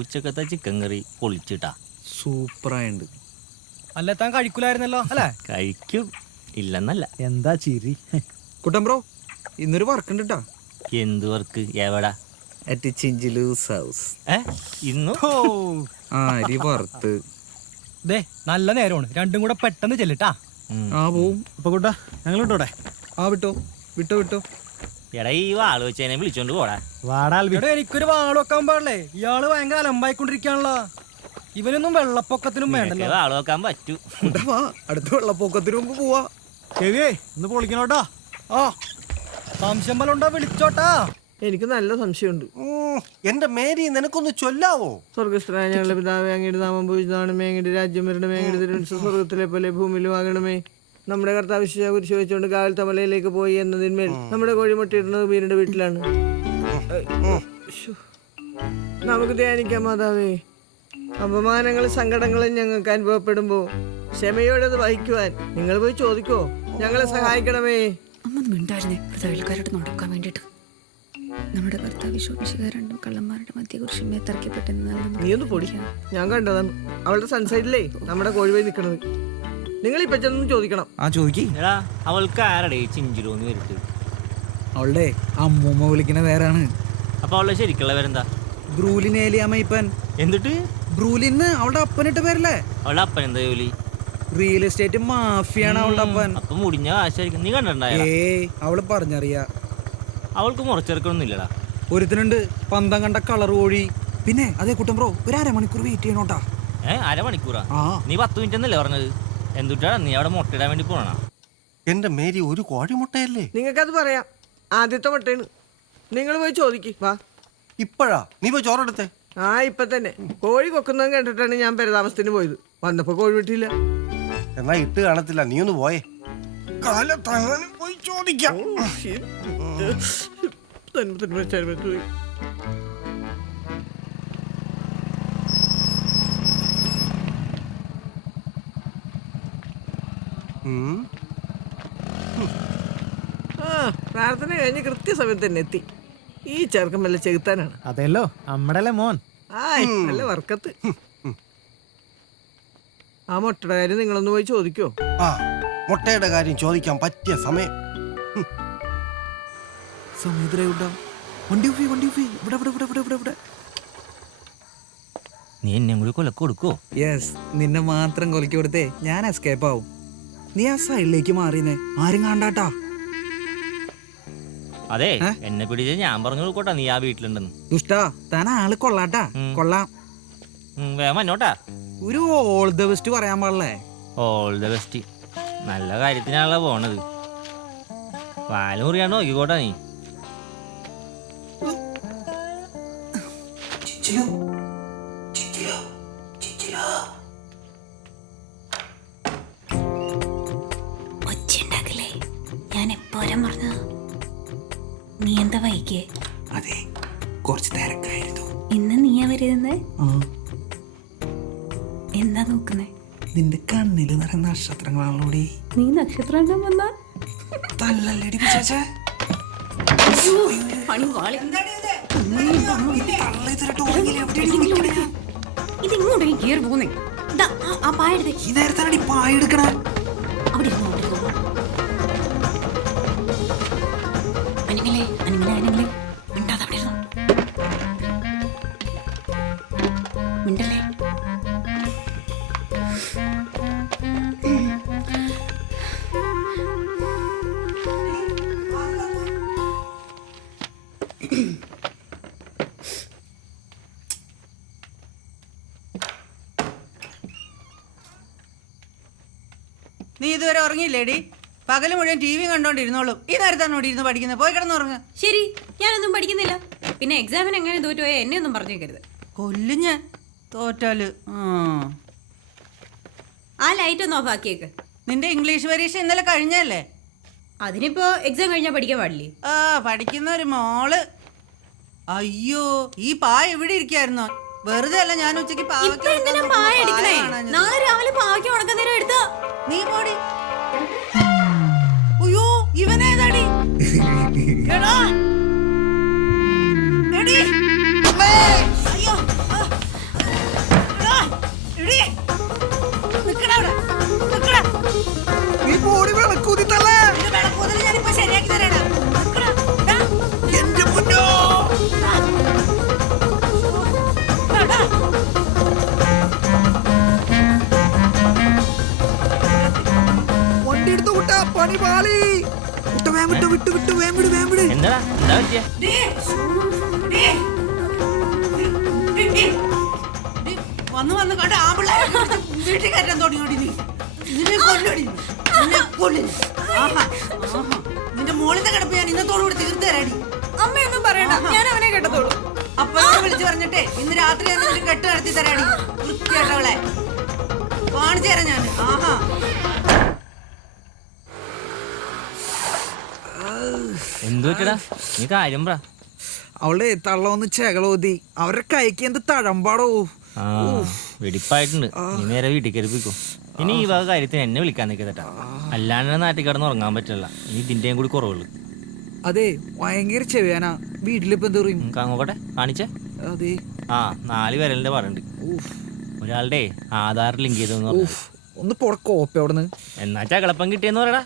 ഉച്ചക്കത്തെ ചിക്കൻ കറി പൊളിച്ചിട്ടാ സൂപ്പറായിണ്ട്. അല്ല താൻ കഴിക്കൂലായിരുന്നല്ലോ അല്ലേ? കഴിക്കും, ഇല്ലെന്നല്ല. എന്താ ചിരി? കുട്ടൻ ബ്രോ, ഇന്നൊരു വർക്ക് ഉണ്ട് കേട്ടാ. എന്ത് വർക്ക്? എവിടാ? അറ്റ് ചിഞ്ചിലൂസ് ഹൗസ്. ഇന്നു അരി വറുത്ത്. ദേ നല്ല നേരമാണ്, രണ്ടും കൂടെ പെട്ടെന്ന് ചെല്ലിട്ടാ. ആ പോവും. അപ്പൊ കൂട്ടാ ഞങ്ങൾ വിട്ടോടെ? ആ വിട്ടോ വിട്ടോ വിട്ടോ. എടാ ഈ വാള് വെച്ചതിനെ വിളിച്ചോണ്ട് പോടാ. എനിക്കൊരു വാള് വെക്കാൻ പാടില്ലേ? ഇയാള് ഭയങ്കര അലമ്പായിക്കൊണ്ടിരിക്കാണല്ലോ. ഇവനൊന്നും വെള്ളപ്പൊക്കത്തിനും വേണ്ടല്ലോ. വാള് വെക്കാൻ പറ്റൂ. അടുത്ത വെള്ളപ്പൊക്കത്തിന് മുമ്പ് പോവാ. ശരിയേ, ഇന്ന് പൊളിക്കണോട്ടാ. ആ സംശയം പോലെ ഉണ്ടോ? വിളിച്ചോട്ടാ. എനിക്ക് നല്ല സംശയമുണ്ട്. എന്റെ മേരി നിനക്കൊന്ന് ചൊല്ലാവോ? സ്വർഗസ്ഥനായ ഞങ്ങളുടെ പിതാവേ, അങ്ങയുടെ നാമം പൂജിതമാണമേ, അങ്ങയുടെ രാജ്യം വരണമേ, അങ്ങയുടെ തിരുമനസ്സ് സ്വർഗത്തിലെ പോലെ ഭൂമിയിലും ആകണമേ. നമ്മുടെ കർത്താവ് കുരിശ് വെച്ചുകൊണ്ട് കാവൽ തമലയിലേക്ക് പോയി എന്നതിന്മേൽ നമ്മുടെ കോഴിമുട്ടയിടുന്നത് വീടിന്റെ വീട്ടിലാണ്. നമുക്ക് ധ്യാനിക്കാം മാതാവേ. അപമാനങ്ങളും സങ്കടങ്ങളും ഞങ്ങൾക്ക് അനുഭവപ്പെടുമ്പോ ക്ഷമയോടെ അത് വഹിക്കുവാൻ നിങ്ങൾ പോയി ചോദിക്കോ. ഞങ്ങളെ സഹായിക്കണമേ. നടക്കാൻ വേണ്ടിട്ട് നമ്മുടെ ഭർത്താവ് വിശ്വസിക്കാരണ്ടും കള്ളന്മാരുടെ മധ്യ കുരിശിന്മേ തറയ്ക്കപ്പെട്ടെന്ന് നീ ഒന്ന് പൊടി. ഞാൻ കണ്ടതാണ് അവളുടെ സൺസൈഡിലേ നമ്മുടെ കോഴി പോയി നിൽക്കണത്. നിങ്ങൾ ഇപ്പൊ ചെന്ന് ചോദിക്കണം. ആ ചോദിക്കാ. അവൾക്ക് ആരടേ ചിഞ്ചിലോന്ന് വരട്ട്? അവളുടെ അമ്മൂമ്മ വിളിക്കണ പേരാണ്. അപ്പൊ അവളുടെ ശരിക്കുള്ള പേരെന്താ? ബ്രൂലിൻ ഏലിയാമ്മ. എന്നിട്ട് ബ്രൂലിന്ന് അവളുടെ അപ്പനിട്ട പേരല്ലേ? അവളുടെ അപ്പൻ എന്താ ജോലി? റിയൽ എസ്റ്റേറ്റ് മാഫിയാണ് അവളുടെ അപ്പൻ. അപ്പൊ മുടിഞ്ഞ കാശായിരിക്കും. നീ കണ്ടിട്ടുണ്ടായ? അവള് പറഞ്ഞറിയാ. അവൾക്ക് മുറച്ചെറുക്കൊന്നും ഇല്ലടാ. ഒരുത്തിനുണ്ട് പന്തം കണ്ട കളർ കോഴി. പിന്നെ അതേ കുട്ടൻ ബ്രോ, ഒരു അരമണിക്കൂർ വെയിറ്റ് ചെയ്യണോട്ടാ. അരമണിക്കൂറാ? നീ 10 മിനിറ്റ് എന്നല്ലേ പറഞ്ഞത്? എന്തുട്ടാ നീ അവിടെ മുട്ടയിടാൻ വേണ്ടി പോണ? എന്റെ മേരി ഒരു കോഴിമുട്ടയല്ലേ? നിങ്ങൾക്കത് പറയാം, ആദ്യത്തെ മുട്ടയാണ്. നിങ്ങൾ പോയി ചോദിക്ക്. വാ. ഇപ്പഴാ നീ പോയി ചോറെടുത്തേ? ഇപ്പൊ തന്നെ. കോഴി കൊക്കുന്നത് കണ്ടിട്ടാണ് ഞാൻ പെരതാമസത്തിന് പോയത്. വന്നപ്പോ കോഴി വിട്ടില്ല. എന്നാ ഇട്ട് കാണത്തില്ല, നീ ഒന്ന് പോയേ. കാലത്തങ്ങനെ പോയി ചോദിക്കാം. പ്രാർത്ഥന കഴിഞ്ഞ് കൃത്യസമയത്ത് തന്നെ എത്തി. ഈ ചെറുക്കം വല്ല ചെകുത്താനാണ്. അതെല്ലോ നമ്മടല്ലേ മോൻ. നല്ല വർക്കത്ത്. ആ മുട്ടയുടെ കാര്യം നിങ്ങളൊന്ന് പോയി ചോദിക്കോ. മുട്ടയുടെ കാര്യം ചോദിക്കാൻ പറ്റിയ സമയം. നീ എന്നെ കൂടി കൊലക്ക് കൊടുക്കോ? യെസ്, നിന്നെ മാത്രം കൊലക്ക് കൊടുത്തേ ഞാൻ എസ്കേപ്പ് ആവും. നീ ആ സൈഡിലേക്ക് മാറിയെന്നേ ആരും കാണാട്ടാ. അതെ, എന്നെ പിടിച്ച് ഞാൻ പറഞ്ഞു കൊടുക്കോട്ടാ നീ ആ വീട്ടിലുണ്ടെന്ന്. ദുഷ്ടാ, താൻ ആള് കൊള്ളാട്ടാ. കൊള്ളാം. വേഗം വന്നോട്ടാ. ഒരു ഓൾ ദ ബെസ്റ്റ് പറയാൻ പാടില്ലേ? All the best. നല്ല കാര്യത്തിനാണല്ലോ പോണത്. പാലൂറിയാണോ നോക്കിക്കോട്ടാ നീ. ഒച്ചയുണ്ടാക്കില്ലേ? ഞാൻ എപ്പോഴും പറഞ്ഞ നീ എന്താ വൈകിയേ? അതെ, കുറച്ച് തിരക്കായിരുന്നു. ഇന്ന് നീയാ വരുന്നേ? എന്താ നോക്കുന്നേ? നിന്റെ കണ്ണില് നിറയെ നക്ഷത്രങ്ങളാണല്ലോടി. നീ നക്ഷത്രം വന്നാ തല്ലല്ലേടി പിശാചേ. ഇതിങ്ങോട്ടേക്ക് കേറി പോന്നേ. ആ പായെടുത്തേ. ഈ നേരത്താണടി പായ എടുക്കണ. അവിടെ ഇരുന്നോ. അനങ്ങളെ അനങ്ങളെ അനങ്ങളെ മിണ്ടാതെ അവിടെ ഇരുന്നോ. മിണ്ടല്ലേ. നീ ഇതുവരെ ഉറങ്ങിയില്ലേടി? പകല് മുഴുവൻ ടി വി കണ്ടോണ്ടിരുന്നോളും. ഈ നേരത്താണ് ഇവിടെ ഇരുന്ന് പഠിക്കുന്നത്. പോയി കിടന്നുറങ്ങ. ശരി, ഞാനൊന്നും പഠിക്കുന്നില്ല. പിന്നെ എക്സാമിന് എങ്ങനെ തോറ്റുപോയാ എന്നെ ഒന്നും പറഞ്ഞേക്കരുത്. കൊല്ലും ഞാൻ തോറ്റാല്. ആ ലൈറ്റ് ഒന്ന് ഓഫ് ആക്കിയേക്ക്. നിന്റെ ഇംഗ്ലീഷ് പരീക്ഷ ഇന്നലെ കഴിഞ്ഞല്ലേ? അതിനിപ്പോ എക്സാം കഴിഞ്ഞാൽ പഠിക്കാൻ പാടില്ലേ? പഠിക്കുന്ന ഒരു മോള്. അയ്യോ, ഈ പായ ഇവിടെ ഇരിക്കായിരുന്നോ? വെറുതെ അല്ല ഞാൻ ഉച്ചക്ക് നാളെ രാവിലെ പാവയ്ക്ക് ഉണക്കാൻ നേരം എടുത്തോ. നീ പോടി. അയ്യോ, ഇവനേതാടി? എടാ എടി. അയ്യോ എടീ, നിക്കടാ അവിടെ. നിക്കടാ. നീ പോടി വിളക്കൂതി തള്ളേ. നിന്റെ വിളക്കൂതൽ ഞാനിപ്പോ ശരിയാക്കി തരാടാ. നിക്കടാ. ഡാ. എന്റെ പൊന്നോ. ഡാ, ഡാ. വണ്ടി എടുത്തു കുട്ടാ, പണി പാളി. കുട്ട വേം വിട്ടു വിട്ടു വിട്ടു വേം വിട് വേം വിട്. എന്താ പറ്റിയ ഡീ. ഡീ. ഡീ, ഡീ. ഡീ, വന്ന് കണ്ട ആമ്പിള്ളേരെ വീട്ടിൽ കയറ്റാൻ തുടങ്ങിയോടി നീ. നിന്നെ കൊല്ലടി. നിന്നെ കൊല്ലും. ആഹാ, ആഹാ. നിന്റെ മോളിന്റെ കിടപ്പ് ഞാൻ ഇന്നത്തോടുകൂടി തീർത്ത് തരാടി. അമ്മയൊന്നും പറയണ്ട, ഞാൻ അവനെ കേട്ടതോളൂ. അപ്പൊ വിളിച്ചു പറഞ്ഞിട്ടേ ഇന്ന് രാത്രി ഞാൻ നിന്റെ കെട്ട് നടത്തി തരാടി. വൃത്തിയായിട്ടവളെ കാണിച്ചു തരാം ഞാൻ. ആഹാ. എന്തു പറ്റടാ? നീ കാര്യം പറ. അവളെ തള്ളവന്ന് ചെകളോതി അവരുടെ കൈക്ക് എന്ത് തഴമ്പാടോ. ആ വെടിപ്പായിട്ടുണ്ട്. നീ നേരെ വീട്ടിൽ കയറിപ്പിക്കും. ഇനി ഈ വക കാര്യത്തിന് എന്നെ വിളിക്കാൻ നിൽക്കട്ടെ. അല്ലാണ്ട് നാട്ടിൽ കിടന്ന് ഉറങ്ങാൻ പറ്റില്ല. ഇനി ഇതിന്റെയും കൂടി കുറവുള്ളു. അതെ ഭയങ്കര ചെവിയാനാ. വീട്ടിലിപ്പോ എന്ത് പറയും? നോക്കട്ടെ, കാണിച്ചേ. അതെ. ആ 4 വിരലിന്റെ പറയുണ്ട്. ഒരാളുടെ ആധാർ ലിങ്ക് ചെയ്തെന്ന് പറഞ്ഞു. ഒന്ന് പോട കോപ്പ അവിടുന്ന്. എന്നാ ചകളപ്പം കിട്ടിയെന്ന് പറയടാ.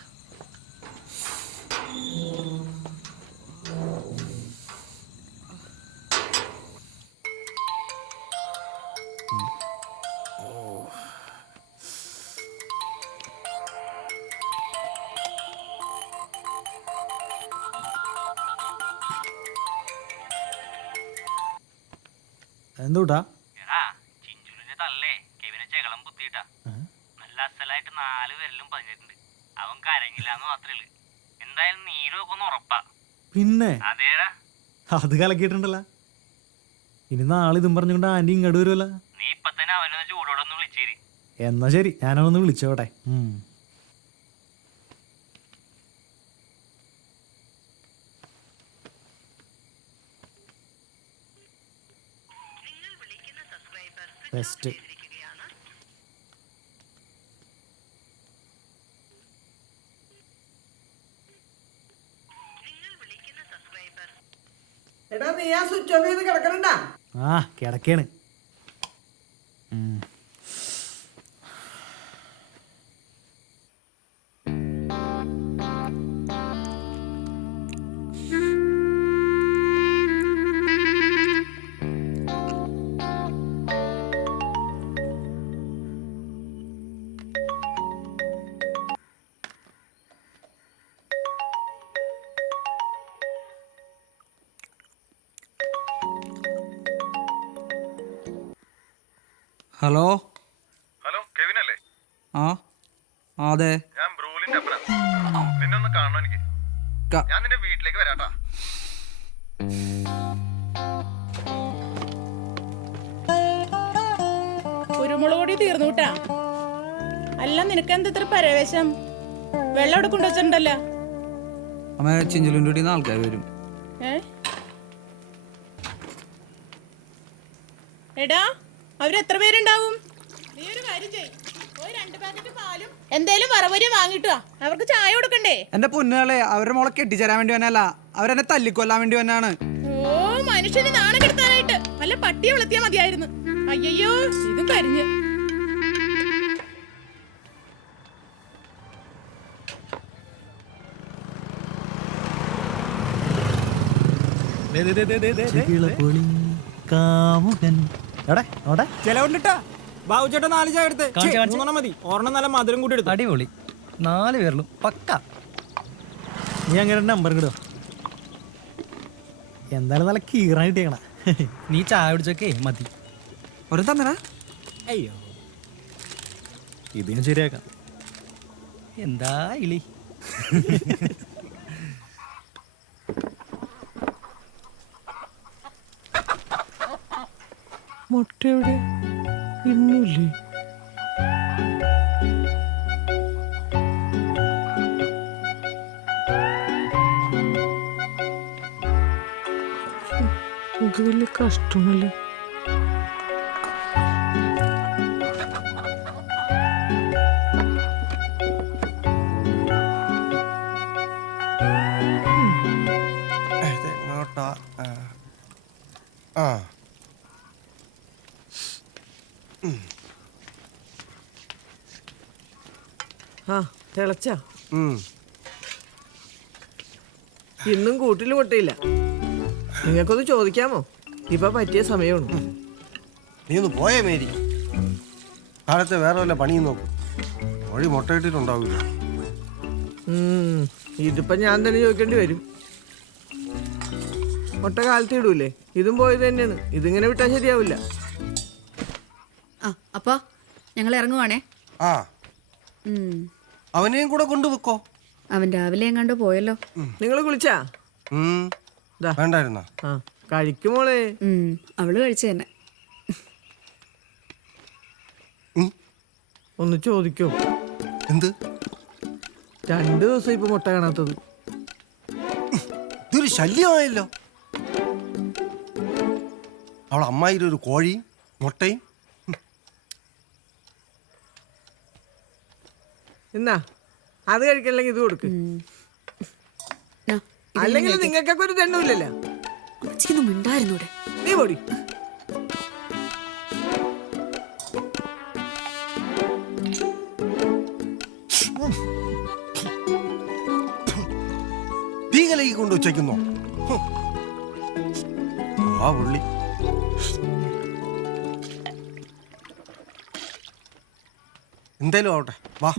എന്തൂട്ടാ? ചിഞ്ചുലിന്റെ തള്ളേ കെവിനെ ചെകളം കുത്തിയിട്ടാ. നല്ല അസലായിട്ട് 4 വിരലും പതിഞ്ഞിട്ടുണ്ട്. അവൻ കരങ്ങില്ലാന്ന് മാത്രേ ഉള്ളു. എന്തായാലും നീരൊക്കെ ഒന്ന് ഉറപ്പാ. പിന്നെ അതേടാ, അത് കലക്കിയിട്ടുണ്ടല്ലോ. ഇനി നാളെ ഇതും പറഞ്ഞുകൊണ്ട് ആന്റി ഇങ്ങോട്ട് വരുമല്ലോ. നീ ഇപ്പൊ തന്നെ അവനൊന്ന് ചൂടോടൊന്ന് വിളിച്ചേരി. എന്നാ ശരി, ഞാനവന്ന് വിളിച്ചോട്ടെ. ബെസ്റ്റ്. എടാ നീ ആ സ്വിച്ച് ഓഫ് ചെയ്ത് കിടക്കണണ്ടാ. ആ കിടക്കാണ്. ഹലോ ഹലോ കെവിൻ അല്ലേ? ആ അതെ. ഞാൻ ബ്രൂലിന്റെ അപ്പനാ. നിന്നെ ഒന്ന് കാണണം എനിക്ക്. ഞാൻ നിന്റെ വീട്ടിലേക്ക് വരാട്ടാ. കുരുമുളക് പൊടി തീർന്നു കൂട്ടാ. അല്ല നിനക്ക് എന്താ പരവേശം? വെള്ളം അവിടെ കൊണ്ടുവച്ചിട്ടുണ്ടല്ലോ. അമ്മ ചിഞ്ചലുൻ്റെ ആൾക്കാർ വരും. എടാ അവരെത്ര പേരുണ്ടാവും? നീ ഒരു കാര്യം ചെയ്യ്, ഒരു 2 പാക്കറ്റ് പാലും എന്തേലും വറവരി വാങ്ങിട്ടോ. അവർക്ക് ചായ കൊടുക്കണ്ടേ? എന്റെ പൊന്നുകളെ അവരുടെ മോളെ കെട്ടിച്ചേരാൻ വേണ്ടി വന്നല്ല, അവരെന്നെ തല്ലിക്കൊല്ലാൻ വേണ്ടി വന്നാണ്. ഓ മനുഷ്യന് നാണം കെടുത്താനായിട്ട് വല്ല പട്ടിയെ വളർത്തിയാ മതിയായിരുന്നു. അയ്യോ ഇതും കരിഞ്ഞ്. ചെലവുണ്ടിട്ടാ ബാബുചേട്ടാ 4 ചായ എടുത്ത് 3 മതി. ഒരെണ്ണം നല്ല മധുരം കൂടി എടുത്തു. അടിപൊളി. 4 പേരിലും പക്ക. നീ അങ്ങനെ നമ്പർ കിടുക. എന്തായാലും നല്ല കീറാൻ കിട്ടിയേക്കണ. നീ ചായ കുടിച്ചൊക്കെ മതി. ഒരു തന്നടാ. അയ്യോ ഇത് ഞാൻ ശരിയാക്കാം. എന്താ ഇളി. മുട്ട എവിടെ? ഇന്നില്ലേ? ഇത് വലിയ കഷ്ടമല്ലേ. എങ്ങോട്ടാ? ആ ആ തിളച്ചാ ഉം. ഇന്നും കൂട്ടിൽ പൊട്ടിയില്ല. നിങ്ങൾക്കൊന്ന് ചോദിക്കാമോ? ഇപ്പൊ പറ്റിയ സമയമാണ്. നീ ഒന്ന് പോയേ മേരി. കാലത്തെ വേറെ വല്ല പണിയും നോക്കും. കോഴി മുട്ടയിട്ടിട്ടുണ്ടാവില്ല. ഇതിപ്പോ ഞാൻ തന്നെ ചോദിക്കേണ്ടി വരും. മുട്ട കാലത്ത് ഇടൂലേ? ഇതും പോയത് തന്നെയാണ്. ഇതിങ്ങനെ വിട്ടാൽ ശരിയാവില്ല. ആ അപ്പാ ഞങ്ങൾ ഇറങ്ങുവാണേ. ആ അവനെയും കൂടെ കൊണ്ടുവെക്കോ. അവൻ രാവിലെ എങ്ങാണ്ടോ പോയല്ലോ. നിങ്ങൾ കുളിച്ചാ? ദാ. വേണ്ടായിരുന്ന ആ കഴിക്കുമോളെ. അവള് കഴിച്ചു തന്നെ. ഒന്ന് ചോദിക്കോ? എന്ത്? 2 ദിവസം ഇപ്പൊ മുട്ട കാണാത്തത്. ഇതൊരു ശല്യമായല്ലോ. അവൾ അമ്മായിയുടെ ഒരു കോഴിയും മുട്ടയും. എന്നാ അത് കഴിക്കണമെങ്കിൽ ഇത് കൊടുക്ക്. അല്ലെങ്കിൽ നിങ്ങൾക്കൊക്കെ ഒരു തെണ്ണുമില്ലല്ലോ. അമ്മച്ചിക്കൊന്നും മിണ്ടായിരുന്നൂടെ? നീ പൊടി. തീകലേക്ക് കൊണ്ട് വെച്ചേക്കുന്നോ? ആ പുള്ളി എന്തേലും ആവട്ടെ. വാ.